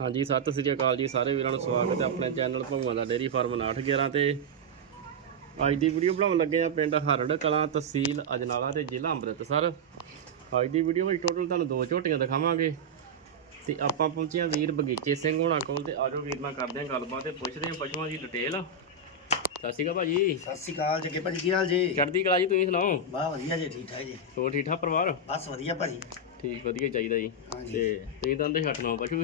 ਹਾਂਜੀ ਸਤਿ ਸ੍ਰੀ ਅਕਾਲ ਜੀ ਸਾਰੇ ਵੀਰਾਂ ਨੂੰ ਸਵਾਗਤ ਹੈ ਆਪਣੇ ਚੈਨਲ ਭਗਵਾਨ ਦਾ ਡੇਰੀ ਫਾਰਮ 911 ਤੇ। ਅੱਜ ਦੀ ਵੀਡੀਓ ਬਣਾਉਣ ਲੱਗੇ ਆ ਪਿੰਡ ਹਰੜ ਕਲਾਂ ਤਹਿਸੀਲ ਅਜਨਾਲਾ ਤੇ ਜ਼ਿਲ੍ਹਾ ਅੰਮ੍ਰਿਤਸਰ। ਅੱਜ ਦੀ ਵੀਡੀਓ ਵਿੱਚ ਟੋਟਲ ਤੁਹਾਨੂੰ ਦੋ ਝੋਟੀਆਂ ਦਿਖਾਵਾਂਗੇ ਤੇ ਆਪਾਂ ਪਹੁੰਚੇ ਆ ਵੀਰ ਬਗੀਚੇ ਸਿੰਘ ਹੋਣਾ ਕੋਲ ਤੇ ਆਜੋ ਵੀਰ ਨਾਲ ਕਰਦੇ ਆ ਗੱਲਬਾਤ ਤੇ ਪੁੱਛਦੇ ਆ ਪਸ਼ੂਆਂ ਦੀ ਡਿਟੇਲ ਸਤਿ ਸ਼੍ਰੀ ਅਕਾਲ ਭਾਜੀ। ਸਤਿ ਸ਼੍ਰੀ ਅਕਾਲ ਜੱਗੇ ਭਾਜੀ ਕੀ ਹਾਲ ਜੀ? ਚੜ੍ਹਦੀ ਕਲਾ ਜੀ ਤੁਸੀਂ ਸੁਣਾਓ? ਬਾ ਵਧੀਆ ਜੀ ਠੀਕ ਠਾਕ ਜੀ। ਹੋਰ ਠੀਕ ਠਾਕ ਪਰਿਵਾਰ? ਬਸ ਵਧੀਆ ਭਾਜੀ। ਠੀਕ ਵਧੀਆ ਚਾਹੀਦਾ ਜੀ। ਤੇ ਤੁਸੀਂ ਤਾਂ ਦੇ ਨੌ ਪਸ਼ੂ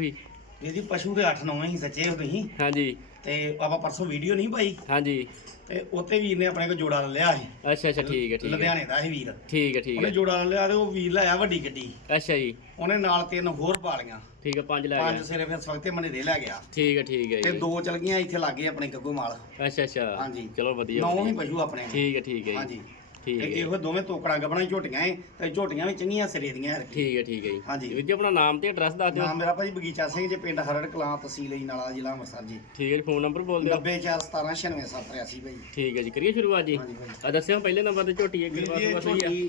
ਇਹਦੀ ਪਸ਼ੂ ਦੇ 8-9 ਹੀ ਸੱਚੇ ਹੋ ਤੁਸੀਂ। ਹਾਂਜੀ। ਤੇ ਆਪਾਂ ਪਰਸੋਂ ਵੀਡੀਓ ਨਹੀਂ ਪਾਈ। ਹਾਂਜੀ। ਤੇ ਉੱਤੇ ਵੀਰ ਨੇ ਆਪਣੇ ਕੋਲ ਜੋੜਾ ਲੈ ਲਿਆ ਸੀ। ਅੱਛਾ ਅੱਛਾ ਠੀਕ ਹੈ ਠੀਕ ਹੈ। ਲੁਧਿਆਣੇ ਦਾ ਸੀ ਵੀਰ। ਠੀਕ ਹੈ ਠੀਕ ਉਹਨੇ ਹੈ। ਜੋੜਾ ਲੈ ਲਿਆ ਤੇ ਉਹ ਵੀਰ ਲਾਇਆ ਵੱਡੀ ਗੱਡੀ। ਅੱਛਾ ਜੀ। ਉਹਨੇ ਨਾਲ ਤਿੰਨ ਹੋਰ ਪਾ ਲਈਆਂ। ਠੀਕ ਹੈ ਪੰਜ ਲੈ ਪੰਜ ਗਿਆ। ਸਿਰੇ ਫਿਰ ਸਵਖਤੇ ਮਨੇ ਦੇ ਲੈ ਗਿਆ। ਠੀਕ ਹੈ ਠੀਕ ਹੈ ਤੇ ਦੋ ਚਲ ਗਈਆਂ ਇੱਥੇ ਲੱਗੇ ਆਪਣੇ ਗੱਗੂ ਮਾਲ। ਅੱਛਾ ਅੱਛਾ। ਹਾਂਜੀ। ਚਲੋ ਵਧੀਆ ਨੌ ਹੀ। ਪਸ਼ੂ ਆਪਣੇ। ਠੀਕ ਹੈ ਠੀਕ ਹੈ ਹਾਂਜੀ। ਠੀਕ ਤੇ ਹੈ। ਇਹੋ ਦੋਵੇਂ ਤੋਕੜਾਂ ਗੱਬਣਾ ਝੋਟੀਆਂ ਏ ਤੇ ਝੋਟੀਆਂ ਵੀ ਚੰਗੀਆਂ ਸਿਰੇ ਦੀਆਂ ਠੀਕ ਹੈ ਠੀਕ ਹੈ ਜੀ। ਹਾਂਜੀ। ਵੀਰ ਜੀ ਆਪਣਾ ਨਾਮ ਤੇ ਐਡਰੈਸ ਦੱਸ ਦਿਓ। ਨਾਮ ਮੇਰਾ ਭਾਜੀ ਬਗੀਚਾ ਸਿੰਘ ਜੀ ਪਿੰਡ ਹਰੜ ਕਲਾਂ ਤਹਿਸੀਲ ਨਾਲਾ ਜ਼ਿਲ੍ਹਾ ਅੰਮ੍ਰਿਤਸਰ ਜੀ। ਠੀਕ ਹੈ ਜੀ ਫੋਨ ਨੰਬਰ ਬੋਲ ਦਿਓ। 90417969783 ਭਾਈ ਠੀਕ ਹੈ ਜੀ ਕਰੀਏ ਸ਼ੁਰੂਆਤ ਜੀ। ਹਾਂਜੀ ਆ ਦੱਸਿਓ ਪਹਿਲੇ ਨੰਬਰ ਤੇ ਝੋਟੀ ਹੈ ਵੀਰ ਜੀ ਇਹ ਝੋਟੀ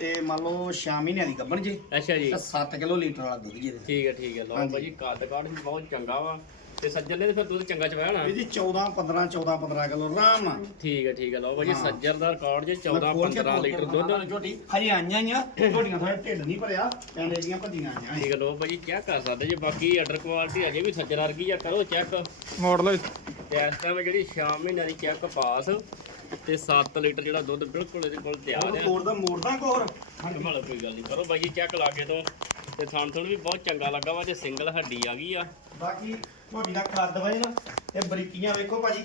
ਇਹ ਮੰਨ ਲਓ 6 ਮਹੀਨਿਆਂ ਦੀ ਗੱਭਣ ਜੀ। ਅੱਛਾ ਜੀ। ਤੇ 7 ਕਿਲੋ ਲੀਟਰ ਵਾਲਾ ਦੁੱਧ ਜੀ ਇਹਦੇ। ਠੀਕ ਹੈ ਠੀਕ ਹੈ। ਲਓ ਹਾਂਜੀ। ਭਾਜੀ ਕੱਦ ਕਾਠ ਵੀ ਬਹੁਤ ਚੰਗਾ ਵਾ। ਤੇ ਸੱਜਰ ਨੇ ਤੇ ਫਿਰ ਦੁੱਧ ਚੰਗਾ ਚਵਾਇਆ ਨਾ ਵੀਰ ਜੀ 14 15 14 15 ਕਿਲੋ ਆਰਾਮ ਨਾਲ। ਠੀਕ ਹੈ ਠੀਕ ਹੈ ਲਓ ਭਾਜੀ ਹਾਂ। ਸੱਜਰ ਦਾ ਰਿਕਾਰਡ ਜੇ 14 ਮੈਂ ਖੋਲ ਕੇ 15 ਤੋੜ ਕੇ ਲੀਟਰ ਦੁੱਧ। ਝੋਟੀ। ਹਜੇ ਆਈਆਂ ਹੀ ਆ ਝੋਟੀਆਂ ਥੋੜਾ ਢਿੱਡ ਨਹੀਂ ਭਰਿਆ ਪੈਂਡੇ ਦੀਆਂ ਭੱਜੀਆਂ ਆਈਆਂ। ਠੀਕ ਹੈ ਲੋ ਭਾਜੀ ਚੈੱਕ ਕਰ ਸਕਦੇ ਜੇ ਬਾਕੀ ਆਰਡਰ ਕੁਆਲਿਟੀ ਅਜੇ ਵੀ ਸੱਜਰ ਵਰਗੀ ਆ ਕਰੋ ਚੈੱਕ ਮੋੜ ਲਓ ਤੇ ਇਸ ਟਾਈਮ ਜਿਹੜੀ ਸ਼ਾਮ ਮਹੀਨੇ ਦੀ ਚੈੱਕ ਪਾਸ ਤੇ 7 ਲੀਟਰ ਜਿਹੜਾ ਦੁੱਧ ਬਿਲਕੁਲ ਇਹਦੇ ਕੋਲ ਤਿਆਰ ਆ। ਤੋੜਦਾ ਮੋੜਦਾ ਕੋਰ ਸੰਭਾਲੋ ਕੋਈ ਗੱਲ ਨਹੀਂ ਕਰੋ ਭਾਜੀ ਚੈੱਕ ਲਾਗੇ ਤੋਂ। ਤੇ ਥਣ ਥਣ ਵੀ ਬਹੁਤ ਚੰਗਾ ਲੱਗਾ ਵਾ ਤੇ ਸਿੰਗਲ ਹੱਡੀ ਆ ਗਈ ਆ। ਬਾਕੀ ਝੋਟੀ ਦਾ ਕੱਦ ਵਾ ਨਾ ਇਹ ਬਰੀਕੀਆਂ ਵੇਖੋ ਭਾਜੀ।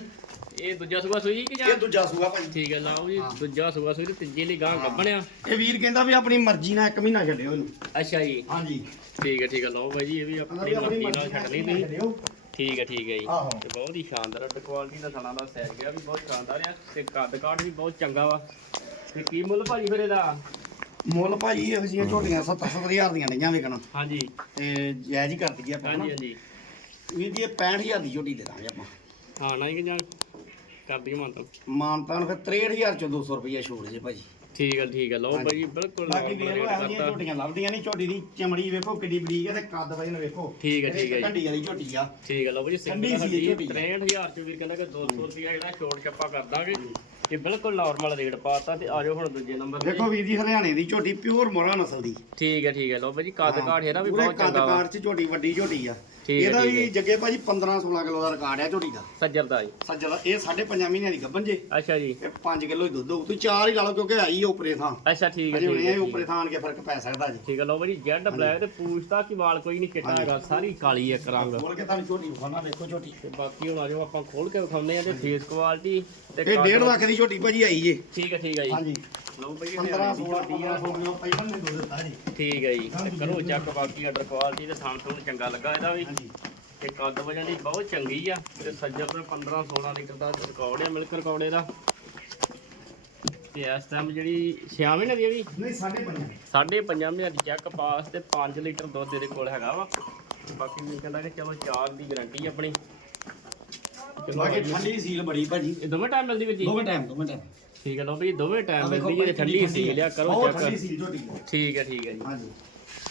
ਇਹ ਦੂਜਾ ਸੂਆ ਸੂਈ ਕਿ ਜਾਂ? ਇਹ ਦੂਜਾ ਸੂਆ ਭਾਜੀ। ਠੀਕ ਹੈ ਲਾਓ ਜੀ। ਦੂਜਾ ਸੂਆ ਸੂਈ ਤੇ ਤੀਜੇ ਲਈ ਗਾਂ ਗੱਭਣਿਆ। ਇਹ ਵੀਰ ਕਹਿੰਦਾ ਵੀ ਆਪਣੀ ਮਰਜ਼ੀ ਨਾਲ ਇੱਕ ਮਹੀਨਾ ਛੱਡਿਓ ਇਹਨੂੰ। ਅੱਛਾ ਜੀ। ਹਾਂਜੀ। ਠੀਕ ਹੈ ਠੀਕ ਹੈ ਲਓ ਭਾਜੀ ਇਹ ਵੀ ਆਪਣੀ ਮਰਜ਼ੀ ਨਾਲ ਛੱਡਣੀ ਤੁਸੀਂ। ਛੱਡਿਓ। ਠੀਕ ਹੈ ਠੀਕ ਹੈ ਜੀ। ਤੇ ਬਹੁਤ ਹੀ ਸ਼ਾਨਦਾਰ ਅੱਡ ਕੁਆਲਿਟੀ ਦਾ ਥਣਾ ਦਾ ਸੈਟ ਗਿਆ ਵੀ ਬਹੁਤ ਸ਼ਾਨਦਾਰ ਆ ਤੇ ਕੱਦ ਕਾਠ ਵੀ ਬਹੁਤ ਚੰਗਾ ਵਾ। ਤੇ ਕੀ ਮੁੱਲ ਭਾਜੀ ਫਿਰ ਇਹਦਾ? ਮੁੱਲ ਭਾਜੀ ਇਹੋ ਜਿਹੀਆਂ ਝੋਟੀਆਂ 70 ਹਜ਼ਾਰ ਦੀਆਂ ਡਈਆਂ ਵਿਕਣ ਹਾਂਜੀ ਤੇ ਜਾਇਜ਼ ਹੀ ਕਰ ਦਈਏ ਆਪਾਂ ਹਾਂਜੀ। ਹਾਂਜੀ ਵੀਰ ਜੀ ਇਹ 65000 ਦੀ ਝੋਟੀ ਦੇ ਦਾਂਗੇ ਆਪਾਂ ਹਾਂ ਨਾ ਹੀ ਕਿ ਜਾਂ ਕਰਦੀ ਮਾਨਤਾ ਮਾਨਤਾਨ ਫਿਰ 63000 ਚੋਂ 200 ਰੁਪਏ ਛੋੜ ਜੇ ਭਾਜੀ ਠੀਕ ਹੈ ਠੀਕ ਹੈ ਲਓ। ਭਾਜੀ ਬਿਲਕੁਲ ਬਾਕੀ rate ਇਹੋ ਜਿਹੀਆਂ। ਝੋਟੀਆਂ ਲੱਭਦੀਆਂ ਨਹੀਂ ਝੋਟੀ ਦੀ ਚਮੜੀ ਵੇਖੋ ਕਿੱਡੀ ਬਰੀਕ ਹੈ ਤੇ ਕੱਦ ਵਜਨ ਵੇਖੋ ਠੀਕ ਹੈ, ਠੀਕ ਹੈ ਜੀ। ਢੰਡੀ ਵਾਲੀ ਝੋਟੀ ਆ ਠੀਕ ਹੈ ਲਓ ਭਾਜੀ ਠੰਡੀ ਸਿੰਗਲ ਸੀ ਇਹ ਹੱਡੀ ਝੋਟੀ। 63000 ਚ ਵੀਰ ਕਹਿੰਦਾ ਕਿ 200 ਰੁਪਿਆ ਜਿਹੜਾ ਛੋੜ ਛੱਪਾ ਕਰ ਦਾਂਗੇ ਤੇ ਬਿਲਕੁਲ ਨਾਰਮਲ ਰੇਟ ਪਾਤਾ ਤੇ ਆਜੋ ਹੁਣ ਦੂਜੇ ਨੰਬਰ ਤੇ। ਦੇਖੋ ਵੀਰ ਜੀ ਹਰਿਆਣੇ ਦੀ ਝੋਟੀ ਪਿਓਰ ਮੋਰਾ ਨਸਲ ਦੀ। ਠੀਕ ਹੈ ਠੀਕ ਹੈ। ਲਓ ਭਾਜੀ ਕੱਦ ਕਾਠ ਇਹਦਾ ਵੀ ਪੂਰੇ ਬਹੁਤ ਕੱਦ ਚੰਗਾ ਵਾ। ਕਾਠ ਚ ਝੋਟੀ ਵੱਡੀ ਝੋਟੀ ਆ। ਇਹਦਾ ਵੀ ਹੈ। ਜੱਗੇ ਭਾਜੀ 15 16 ਕਿਲੋ ਦਾ ਰਿਕਾਰਡ ਆ ਝੋਟੀ ਦਾ। ਸੱਜਰ ਦਾ ਜੀ। ਸੱਜਾ ਇਹ 5.5 ਮਹੀਨਿਆਂ ਦੀ ਗੱਭਣ ਜੇ। ਅੱਛਾ ਜੀ। ਇਹ 5 ਕਿਲੋ ਹੀ ਦੁੱਧ ਹੋਊ। ਤੁਸੀਂ ਚਾਰ ਹੀ ਲਾ ਲਓ ਕਿਉਂਕਿ ਆਈ ਆ ਉੱਪਰੇ ਥਾਂ। ਅੱਛਾ ਠੀਕ ਹੈ ਠੀਕ ਹੁਣੇ ਹੈ ਉੱਪਰੇ ਹੈ। ਥਾਂ ਆਣ ਕੇ ਫ਼ਰਕ ਪੈ ਸਕਦਾ ਜੀ। ਠੀਕ ਹੈ ਲਓ ਭਾਜੀ ਜੈਡ ਬਲੈਕ ਤੇ ਪੂਛਤਾ ਕੀ ਵਾਲ ਕੋਈ ਨਹੀਂ ਚਿੱਟਾ। ਹੈਗਾ ਸਾਰੀ ਕਾਲੀ ਇੱਕ ਰੰਗ। ਖੋਲ ਕੇ ਤੁਹਾਨੂੰ ਝੋਟੀ ਵਿਖਾਉਣਾ ਵੇਖੋ ਝੋਟੀ। ਤੇ ਬਾਕੀ ਹੁਣ ਆਜੋ ਆਪਾਂ ਖੋਲ ਕੇ ਵਿਖਾਉਂਦੇ ਆ ਤੇ ਫੇਸ ਕੁਆਲਿਟੀ ਤੇ ਇਹ 1.5 ਲੱਖ ਦੀ ਝੋਟੀ ਭਾਜੀ ਆਈ ਜੇ ਠੀਕ ਹੈ ਠੀਕ ਹੈ ਜੀ। ਹਾਂਜੀ। ਲਓ ਭਾਜੀ 15 ਹਰਿਆਣੇ ਦੀ 16 ਝੋਟੀ ਆ। 15 16 ਪਹਿਲਾਂ ਨੇ ਦੋ ਦਿੱਤਾ ਜੀ। ਠੀਕ ਹੈ ਜੀ ਤੇ ਕਰੋ ਚੱਕ ਬਾਕੀ ਆਰਡਰ ਕੁਆਲਿਟੀ ਤੇ ਥਾਂ ਚੰਗਾ ਲੱਗਾ ਇਹਦਾ ਵੀ। ਹਾਂਜੀ। ਤੇ ਕੱਦ ਦੀ ਬਹੁਤ ਚੰਗੀ ਆ ਤੇ ਸੱਜਰ ਤੋਂ 15 16 ਲੀਟਰ ਦਾ ਰਿਕਾਰਡ ਆ ਮਿਲਕ ਰਿਕਾਰਡ ਇਹਦਾ। ਤੇ ਇਸ ਟਾਈਮ ਜਿਹੜੀ 6 ਮਹੀਨੇ ਦੀ ਆ ਵੀ? ਨਹੀਂ 5.5 ਸਾਢੇ ਪੰਜਾਂ ਮਹੀਨੇ ਦੀ ਚੈੱਕ ਪਾਸ ਤੇ 5 ਲੀਟਰ ਦੁੱਧ ਇਹਦੇ ਕੋਲ ਹੈਗਾ ਵਾ। ਬਾਕੀ ਵੀ ਕਹਿੰਦਾ ਕਿ ਚਲੋ ਚਾਰ ਦੀ ਗਾਰੰਟੀ ਆਪਣੀ। ਬਾਕੀ ਠੰਡੀ ਸੀਲ ਬੜੀ ਭਾਜੀ। ਇਹ ਦੋਵੇਂ ਟਾਈਮ ਮਿਲਦੀ ਵੀਰ ਜੀ? ਦੋਵੇਂ ਟਾਈਮ ਦੋਵੇਂ ਟਾਈਮ ਠੀਕ ਹੈ ਲਓ ਵੀ ਦੋਵੇਂ ਟਾਈਮ ਆ ਮਿਲਦੀ ਜੇ ਭਾਈ ਠੰਡੀ ਸੀ ਲਿਆ ਕਰੋ ਬਹੁਤ ਠੰਡੀ ਚੈੱਕ ਸੀਲ ਝੋਟੀ ਠੀਕ ਹੈ ਠੀਕ ਹੈ ਜੀ। ਹਾਂਜੀ।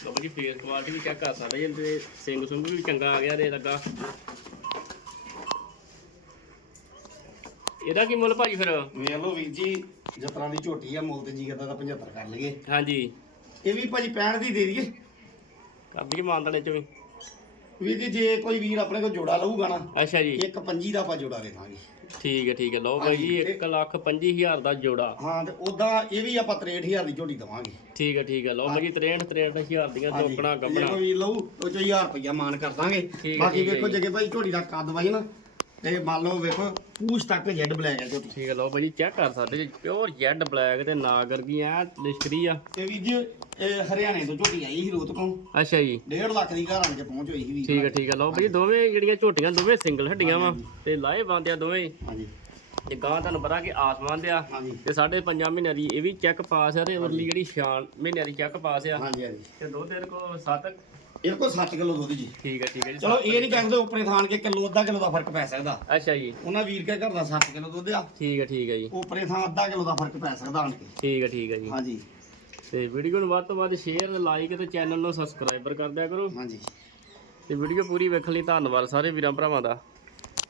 ਲਓ ਜੀ ਫੇਸ ਕੁਆਲਿਟੀ ਵੀ ਚੈੱਕ ਕਰ ਸਕਦੇ ਜੀ ਤੇ ਸਿੰਘ ਸੁੰਗ ਵੀ ਚੰਗਾ ਆ ਗਿਆ ਦੇ ਲੱਗਾ ਇਹਦਾ ਕੀ ਮੁੱਲ ਭਾਜੀ ਫਿਰ? ਵੇਖ ਲਓ ਵੀਰ ਜੀ ਜਿਸ ਤਰ੍ਹਾਂ ਦੀ ਝੋਟੀ ਆ ਮੁੱਲ ਤੇ ਜੀ ਕਰਦਾ ਤਾਂ 75 ਕਰ ਲਈਏ। ਹਾਂਜੀ। ਇਹ ਵੀ ਭਾਜੀ 65 ਦੀ ਦੇ ਦਈਏ। ਕਰ ਦਈਏ ਮਾਨਦਲੇ ਚ ਵੀ। ਵੀਰ ਜੀ ਜੇ ਕੋਈ ਵੀਰ ਆਪਣੇ ਕੋਲ ਜੋੜਾ ਲਊਗਾ ਨਾ ਅੱਛਾ ਜੀ। ਇੱਕ ਪੰਜੀ ਦਾ ਆਪਾਂ ਜੋੜਾ ਦੇ ਦਾਂਗੇ। ਠੀਕ ਹੈ ਠੀਕ ਹੈ। ਲਓ ਭਾਈ ਜੀ ਹਾਂਜੀ, 1 ਲੱਖ 25000 ਦਾ ਜੋੜਾ। ਹਾਂ ਤੇ ਉਦਾਂ ਇਹ ਵੀ ਆਪਾਂ 63000 ਦੀ ਝੋਟੀ ਦਵਾਂਗੇ। ਠੀਕ ਹੈ ਠੀਕ ਹੈ। ਲਓ ਭਾਈ 63 63000 ਦੀਆਂ ਹਾਂਜੀ ਦੋਕਣਾ ਜੇ ਗੱਬਣਾ ਕੋਈ ਲਊ ਉਹ ਚੋਂ 1000 ਰੁਪਇਆ ਮਾਨ ਕਰ ਦਾਂਗੇ। ਹੈ, ਬਾਕੀ ਠੀਕ ਹੈ ਵੇਖੋ ਜੀ। ਜਗੇ ਭਾਈ ਝੋਟੀ ਦਾ ਕੱਦ ਵਾਈ ਨਾ ਤੇ ਮੰਨ ਲਓ ਵੇਖੋ ਪੂਛ ਤੱਕ ਜੈਡ ਬਲੈਕ ਹੈ ਝੋਟੀ। ਠੀਕ ਹੈ ਲਓ ਭਾਈ ਚੈੱਕ ਕਰ ਸਕਦੇ ਜੀ ਪਿਓਰ ਜੈਡ ਬਲੈਕ ਤੇ ਨਾਗਰ ਕੀ ਐ ਲਿਸ਼ਕਰੀ ਆ। ਤੇ ਵੀਰ ਜੀ ਇਹ ਹਰਿਆਣੇ ਤੋਂ ਝੋਟੀ ਆਈ ਸੀ ਰੋਤ ਤੋਂ। ਅੱਛਾ ਜੀ। 1.5 ਲੱਖ ਦੀ ਘਰ ਕੇ ਪਹੁੰਚ ਹੋਈ ਸੀ ਵੀਰ ਠੀਕ ਹੈ ਠੀਕ ਹੈ ਲਓ ਭਾਈ ਦੋਵੇਂ ਜਿਹੜੀਆਂ ਝੋਟੀਆਂ ਦੋਵੇਂ ਸਿੰਗਲ ਹੱਡੀਆਂ ਵਾ ਤੇ ਲਾਏ ਬੰਦੇ ਆ ਦੋਵੇਂ। ਹਾਂਜੀ। ਤੇ ਗਾਂ ਤੁਹਾਨੂੰ ਪਤਾ ਕਿ ਆਸਮਾਨ ਦੇ ਆ। ਹਾਂਜੀ। ਤੇ ਸਾਡੇ ਪੰਜਾਂ ਮਹੀਨਿਆਂ ਦੀ ਇਹ ਵੀ ਚੈੱਕ ਪਾਸ ਆ ਤੇ ਉਰਲੀ ਜਿਹੜੀ ਸ਼ਾਨ ਮਹੀਨਿਆਂ ਦੀ ਚੈੱਕ ਪਾਸ ਆ। ਹਾਂਜੀ ਹਾਂਜੀ। ਤੇ ਦੁੱਧ ਇਹਦੇ ਕੋਲ 7 ਇਹ ਕੋਲ 7 ਕਿਲੋ ਦੁੱਧ ਜੀ। ਠੀਕ ਹੈ ਠੀਕ ਹੈ ਜੀ। ਚਲੋ ਇਹ ਨਹੀਂ ਕਹਿੰਦੇ ਉੱਪਰੇ ਥਾਣ ਕੇ ਕਿਲੋ ਅੱਧਾ ਕਿਲੋ ਦਾ ਫ਼ਰਕ ਪੈ ਸਕਦਾ। ਅੱਛਾ ਜੀ। ਉਹਨਾਂ ਵੀਰ ਕੇ ਘਰ ਦਾ 7 ਕਿਲੋ ਦੁੱਧ ਆ। ਠੀਕ ਹੈ ਠੀਕ ਹੈ ਜੀ। ਉੱਪਰੇ ਥਾਂ ਅੱਧਾ ਕਿਲੋ ਦਾ ਫ਼ਰਕ ਪੈ ਸਕਦਾ ਆਣ ਕੇ। ਠੀਕ ਹੈ ਠੀਕ ਹੈ ਜੀ। ਹਾਂਜੀ। ਤੇ ਵੀਡੀਓ ਨੂੰ ਵੱਧ ਤੋਂ ਵੱਧ ਸ਼ੇਅਰ ਲਾਈਕ ਤੇ ਚੈਨਲ ਨੂੰ ਸਬਸਕ੍ਰਾਈਬਰ ਕਰ ਦਿਆ ਕਰੋ। ਹਾਂਜੀ। ਤੇ ਵੀਡੀਓ ਪੂਰੀ ਵੇਖਣ ਲਈ ਧੰਨਵਾਦ ਸਾਰੇ ਵੀਰਾਂ ਭਰਾਵਾਂ ਦਾ।